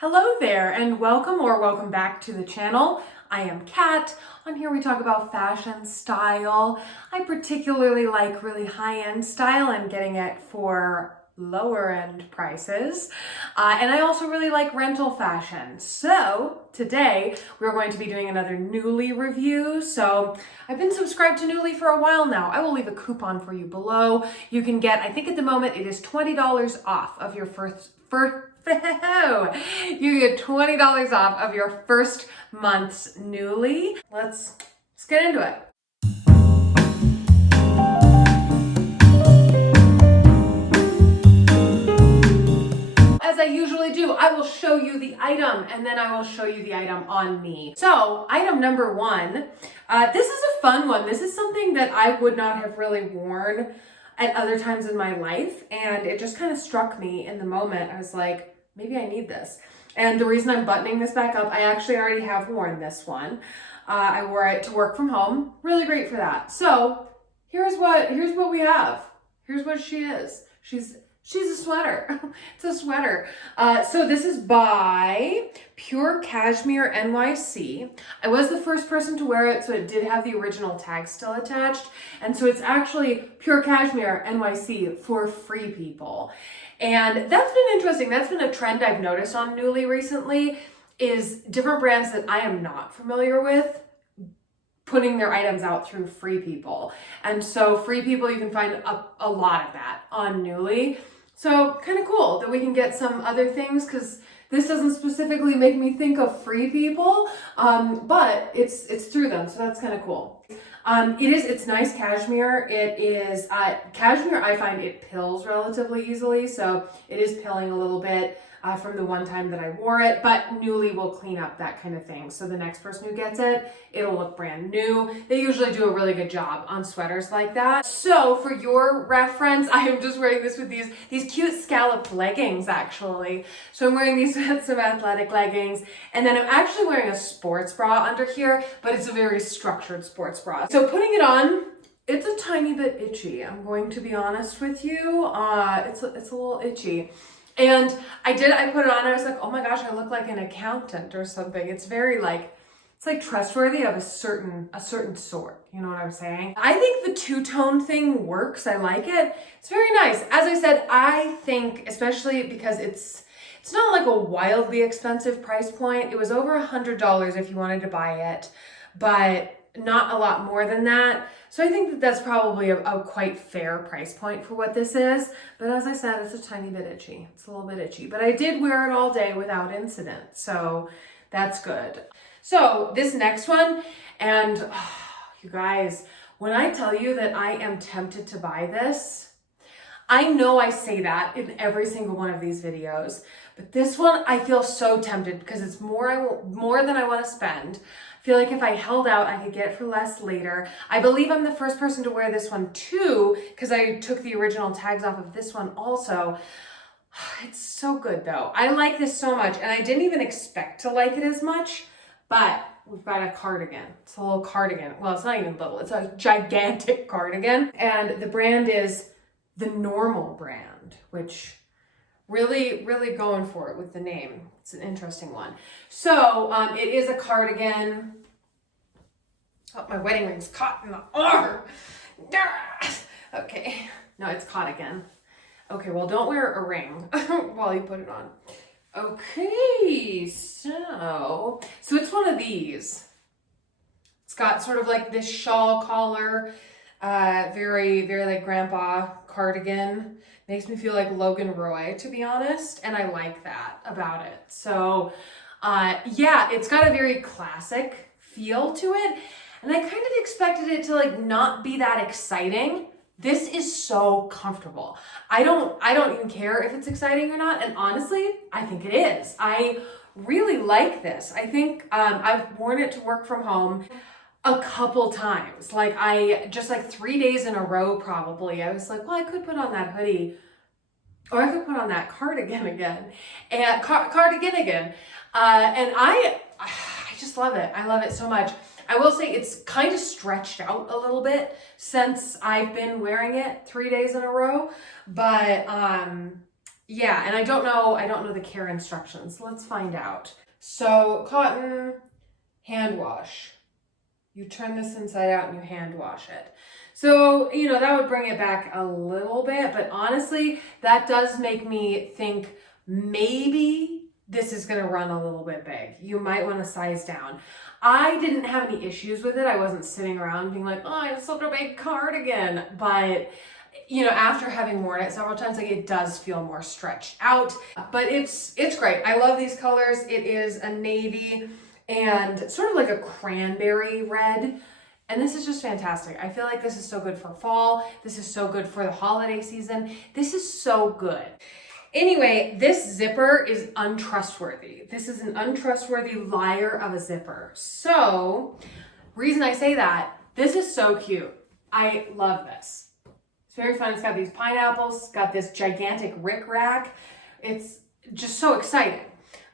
Hello there and welcome back to the channel. I am Kat. On here we talk about fashion, style. I particularly like really high-end style and getting it for lower end prices. And I also really like rental fashion. So today we're going to be doing another Nuuly review. So I've been subscribed to Nuuly for a while now. I will leave a coupon for you below. You can get, I think at the moment it is $20 off of your first you get $20 off of your first month's Nuuly. Let's get into it. As I usually do, I will show you the item and then I will show you the item on me. So item number one, this is a fun one. This is something that I would not have really worn at other times in my life, and it just kind of struck me in the moment. I was like, maybe I need this. And the reason I'm buttoning this back up, I actually already have worn this one. I wore it to work from home. Really great for that. So here's what we have. Here's what she is. She's a sweater. It's a sweater. So this is by Pure Cashmere NYC. I was the first person to wear it, so it did have the original tag still attached. And so it's actually Pure Cashmere NYC for free people. And that's been interesting. That's been a trend I've noticed on Nuuly recently, is different brands that I am not familiar with putting their items out through free people. And so free people, you can find a lot of that on Nuuly. So kind of cool that we can get some other things, because this doesn't specifically make me think of free people, but it's through them. So that's kind of cool. It's nice cashmere. It is, cashmere, I find it pills relatively easily. So it is pilling a little bit from the one time that I wore it, but Nuuly will clean up that kind of thing. So the next person who gets it, it'll look brand new. They usually do a really good job on sweaters like that. So for your reference, I am just wearing this with these cute scalloped leggings actually. So I'm wearing these with some athletic leggings, and then I'm actually wearing a sports bra under here, but it's a very structured sports bra. So putting it on, it's a tiny bit itchy. I'm going to be honest with you. It's a little itchy. And I put it on, I was like, oh my gosh, I look like an accountant or something. It's very it's like trustworthy of a certain sort. You know what I'm saying? I think the two-tone thing works. I like it. It's very nice. As I said, I think, especially because it's not like a wildly expensive price point. It was over $100 if you wanted to buy it, but not a lot more than that. So I think that that's probably a quite fair price point for what this is. But as I said, it's a tiny bit itchy. It's a little bit itchy, but I did wear it all day without incident. So that's good. So this next one, and you guys, when I tell you that I am tempted to buy this, I know I say that in every single one of these videos, but this one I feel so tempted because it's more than I want to spend. I feel like if I held out, I could get it for less later. I believe I'm the first person to wear this one too, because I took the original tags off of this one also. It's so good though. I like this so much, and I didn't even expect to like it as much, but we've got a cardigan. It's a little cardigan. Well, it's not even little. It's a gigantic cardigan. And the brand is the Normal brand, which really going for it with the name. It's an interesting one. So it is a cardigan. Oh, my wedding ring's caught in the arm. Okay, no, it's caught again. Okay, well, don't wear a ring while you put it on. Okay, so it's one of these. It's got sort of like this shawl collar, very like grandpa cardigan. Makes me feel like Logan Roy, to be honest, and I like that about it. So yeah, it's got a very classic feel to it, and I kind of expected it to like not be that exciting. This is so comfortable. I don't even care if it's exciting or not, and honestly, I think it is. I really like this. I think I've worn it to work from home a couple times. Like just 3 days in a row probably. I was like, well, I could put on that hoodie, or I could put on that cardigan again, and cardigan again. And I just love it. I love it so much. I will say it's kind of stretched out a little bit since I've been wearing it 3 days in a row, but yeah, and I don't know the care instructions. Let's find out. So cotton, hand wash. You turn this inside out and you hand wash it. So, you know, that would bring it back a little bit, but honestly, that does make me think maybe this is going to run a little bit big. You might want to size down. I didn't have any issues with it. I wasn't sitting around being like, oh, I have such a big cardigan. But, you know, after having worn it several times, like, it does feel more stretched out. But it's great. I love these colors. It is a navy and sort of like a cranberry red. And this is just fantastic. I feel like this is so good for fall. This is so good for the holiday season. This is so good. Anyway, this zipper is untrustworthy. This is an untrustworthy liar of a zipper. So, reason I say that, this is so cute. I love this. It's very fun. It's got these pineapples. It's got this gigantic rickrack. It's just so exciting.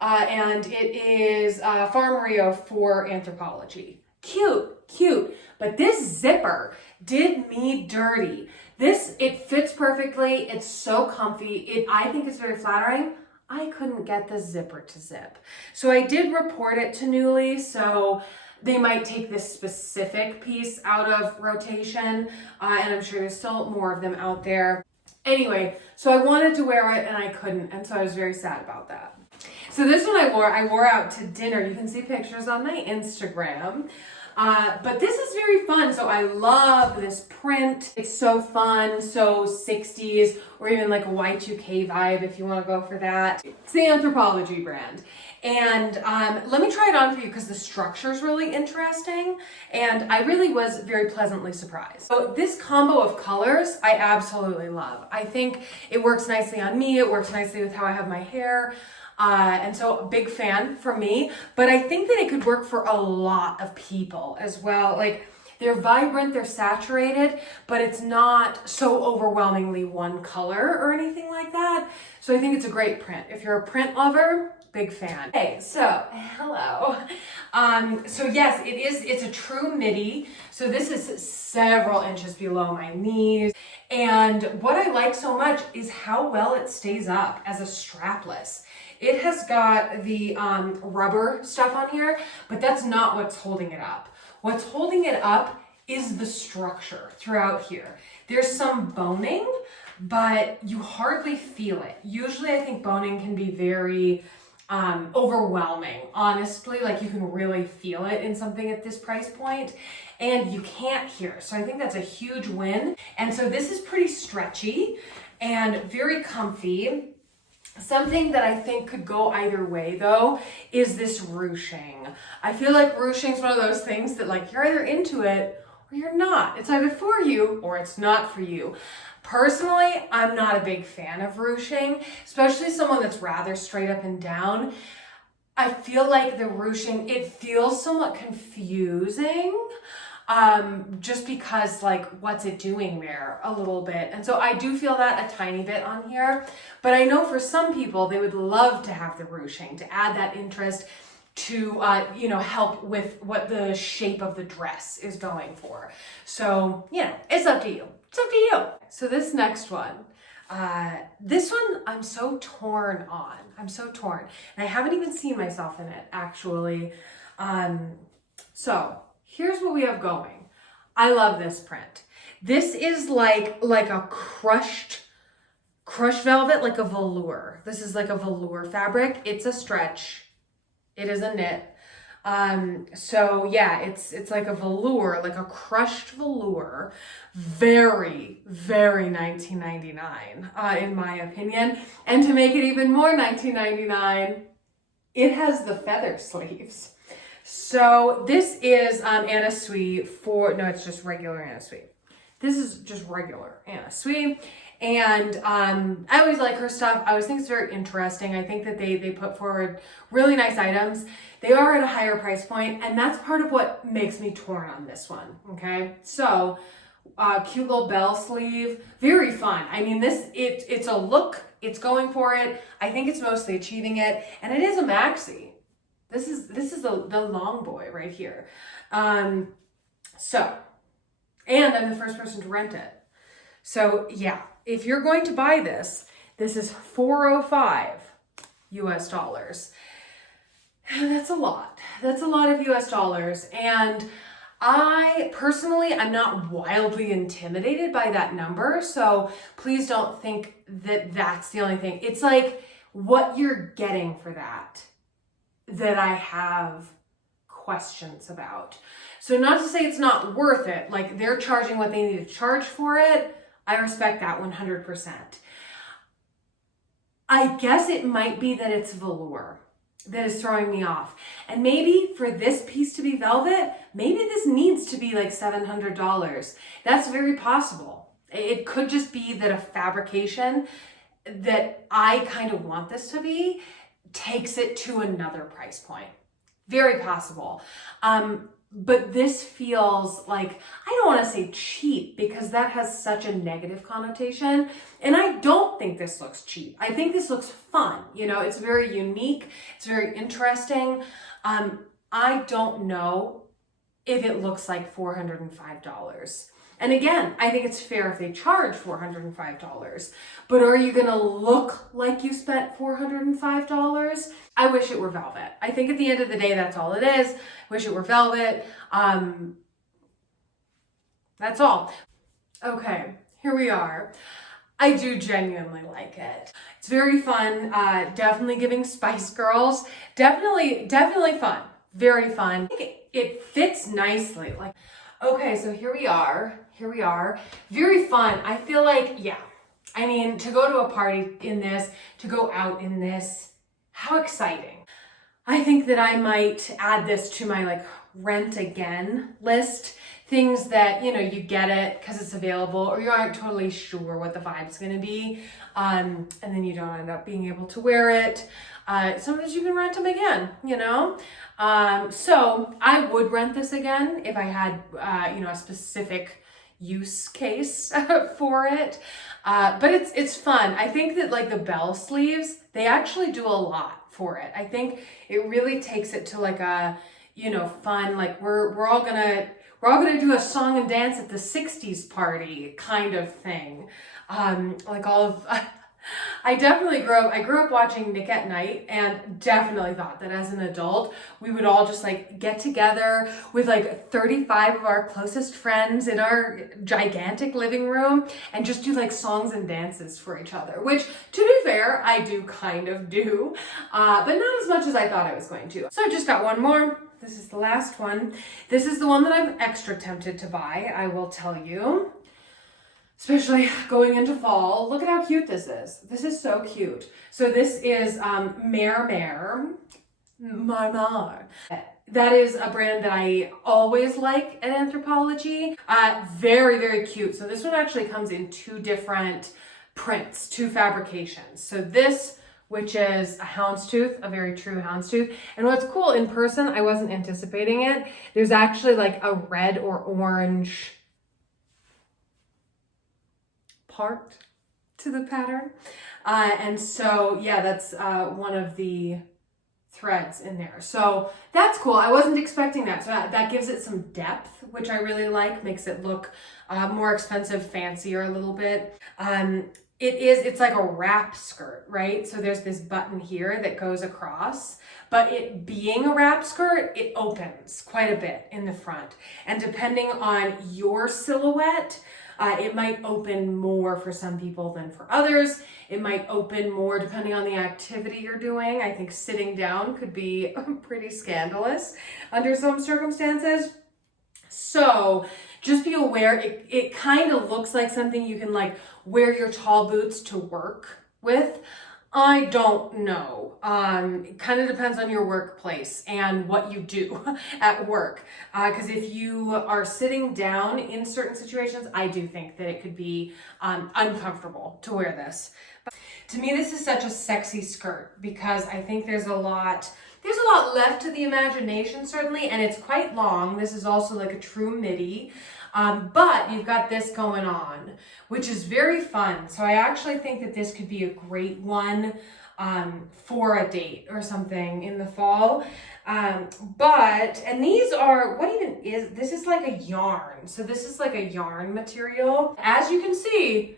And it is Farm Rio for Anthropology. Cute, cute. But this zipper did me dirty. It fits perfectly. It's so comfy. I think it's very flattering. I couldn't get the zipper to zip. So I did report it to Nuuly, so they might take this specific piece out of rotation, and I'm sure there's still more of them out there. Anyway, so I wanted to wear it and I couldn't, and so I was very sad about that. So this one I wore out to dinner. You can see pictures on my Instagram. But this is very fun. So I love this print. It's so fun, so 60s, or even like a Y2K vibe if you want to go for that. It's the Anthropology brand. And let me try it on for you because the structure is really interesting. And I really was very pleasantly surprised. So this combo of colors, I absolutely love. I think it works nicely on me. It works nicely with how I have my hair. And so a big fan for me, but I think that it could work for a lot of people as well. Like, they're vibrant, they're saturated, but it's not so overwhelmingly one color or anything like that. So I think it's a great print. If you're a print lover, big fan. Hey, so hello. So yes, it's a true midi. So this is several inches below my knees. And what I like so much is how well it stays up as a strapless. It has got the rubber stuff on here, but that's not what's holding it up. What's holding it up is the structure throughout here. There's some boning, but you hardly feel it. Usually I think boning can be very overwhelming, honestly. Like, you can really feel it in something at this price point, and you can't here. So I think that's a huge win. And so this is pretty stretchy and very comfy. Something that I think could go either way, though, is this ruching. I feel like ruching is one of those things that, like, you're either into it or you're not. It's either for you or it's not for you. Personally, I'm not a big fan of ruching, especially someone that's rather straight up and down. I feel like the ruching, it feels somewhat confusing. Just because, like, what's it doing there a little bit. And so I do feel that a tiny bit on here, but I know for some people, they would love to have the ruching to add that interest to, you know, help with what the shape of the dress is going for. So, you know, it's up to you. It's up to you. So this next one, I'm so torn on. I'm so torn. And I haven't even seen myself in it, actually. So here's what we have going. I love this print. This is like a crushed velvet, like a velour. This is like a velour fabric. It's a stretch. It is a knit. So yeah, it's like a velour, like a crushed velour. Very, very 1999, in my opinion. And to make it even more 1999, it has the feather sleeves. So this is Anna Sui it's just regular Anna Sui. This is just regular Anna Sui. And I always like her stuff. I always think it's very interesting. I think that they put forward really nice items. They are at a higher price point, and that's part of what makes me torn on this one, okay? So, cute little bell sleeve, very fun. I mean, it's a look, it's going for it. I think it's mostly achieving it, and it is a maxi. This is the long boy right here. So, and I'm the first person to rent it. So yeah, if you're going to buy this, This is $405 US dollars. That's a lot. That's a lot of US dollars. And I personally, I'm not wildly intimidated by that number. So please don't think that that's the only thing. It's like what you're getting for that I have questions about. So not to say it's not worth it. Like they're charging what they need to charge for it. I respect that 100%. I guess it might be that it's velour that is throwing me off. And maybe for this piece to be velvet, maybe this needs to be like $700. That's very possible. It could just be that a fabrication that I kind of want this to be takes it to another price point. Very possible. But this feels like, I don't want to say cheap because that has such a negative connotation. And I don't think this looks cheap. I think this looks fun. You know, it's very unique. It's very interesting. I don't know if it looks like $405. And again, I think it's fair if they charge $405, but are you gonna look like you spent $405? I wish it were velvet. I think at the end of the day, that's all it is. Wish it were velvet. That's all. Okay, here we are. I do genuinely like it. It's very fun. Definitely giving Spice Girls. Definitely fun. Very fun. I think it fits nicely. Like, okay, so here we are. Very fun. I feel like, yeah. I mean, to go to a party in this, to go out in this, how exciting. I think that I might add this to my like rent again list. Things that, you know, you get it because it's available or you aren't totally sure what the vibe's going to be. And then you don't end up being able to wear it. Sometimes you can rent them again, you know? So I would rent this again if I had, a specific use case for it. But it's fun. I think that like the bell sleeves, they actually do a lot for it. I think it really takes it to like a, fun, like we're all gonna do a song and dance at the 60s party kind of thing. Like all of, I grew up watching Nick at Night and definitely thought that as an adult, we would all just like get together with like 35 of our closest friends in our gigantic living room and just do like songs and dances for each other, which to be fair, I do kind of do, but not as much as I thought I was going to. So I just got one more. This is the last one. This is the one that I'm extra tempted to buy, I will tell you. Especially going into fall. Look at how cute this is. This is so cute. So this is Marmar. That is a brand that I always like at Anthropologie. Very, very cute. So this one actually comes in two different prints, two fabrications. So this, which is a houndstooth, a very true houndstooth. And what's cool, in person, I wasn't anticipating it. There's actually like a red or orange part to the pattern. And so, yeah, that's one of the threads in there. So that's cool. I wasn't expecting that. So that gives it some depth, which I really like, makes it look more expensive, fancier a little bit. It's like a wrap skirt, right? So there's this button here that goes across, but it being a wrap skirt, it opens quite a bit in the front. And depending on your silhouette, it might open more for some people than for others. It might open more depending on the activity you're doing. I think sitting down could be pretty scandalous under some circumstances. So just be aware, it kind of looks like something you can like wear your tall boots to work with. I don't know. It kind of depends on your workplace and what you do at work. Because if you are sitting down in certain situations, I do think that it could be uncomfortable to wear this. But to me, this is such a sexy skirt because I think there's a lot left to the imagination, certainly, and it's quite long. This is also like a true midi. But you've got this going on, which is very fun. So I actually think that this could be a great one for a date or something in the fall. And these are, this is like a yarn. So this is like a yarn material. As you can see,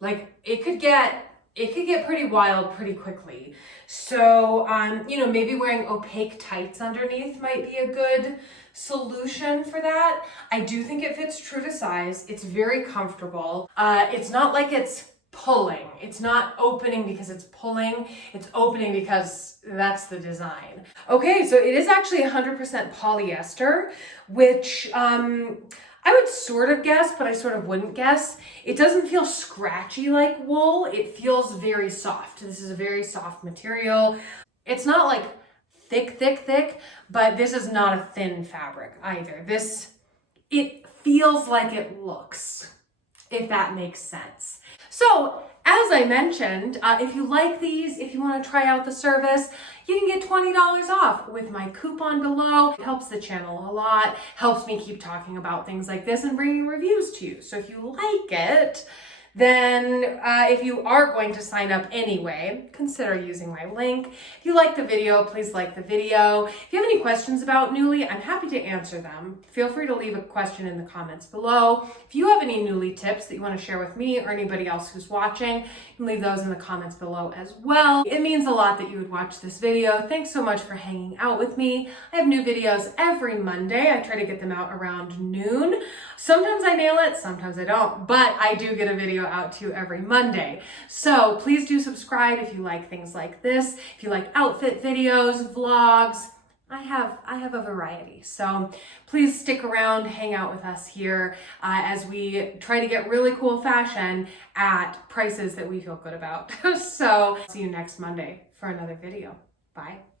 like it could get it could get pretty wild pretty quickly. So, maybe wearing opaque tights underneath might be a good solution for that. I do think it fits true to size. It's very comfortable. It's not like it's pulling. It's not opening because it's pulling. It's opening because that's the design. Okay, so it is actually 100% polyester, which I would sort of guess, but I sort of wouldn't guess. It doesn't feel scratchy like wool. It feels very soft. This is a very soft material. It's not like thick, but this is not a thin fabric either. It feels like it looks, if that makes sense. So, as I mentioned, if you like these, if you want to try out the service, you can get $20 off with my coupon below. It helps the channel a lot, helps me keep talking about things like this and bringing reviews to you. So if you like it, then if you are going to sign up anyway, consider using my link. If you like the video, please like the video. If you have any questions about Nuuly, I'm happy to answer them. Feel free to leave a question in the comments below. If you have any Nuuly tips that you want to share with me or anybody else who's watching, you can leave those in the comments below as well. It means a lot that you would watch this video. Thanks so much for hanging out with me. I have new videos every Monday. I try to get them out around noon. Sometimes I nail it, sometimes I don't, but I do get a video out to you every Monday. So please do subscribe if you like things like this. If you like outfit videos, vlogs, I have a variety. So please stick around, hang out with us here as we try to get really cool fashion at prices that we feel good about. So see you next Monday for another video. Bye.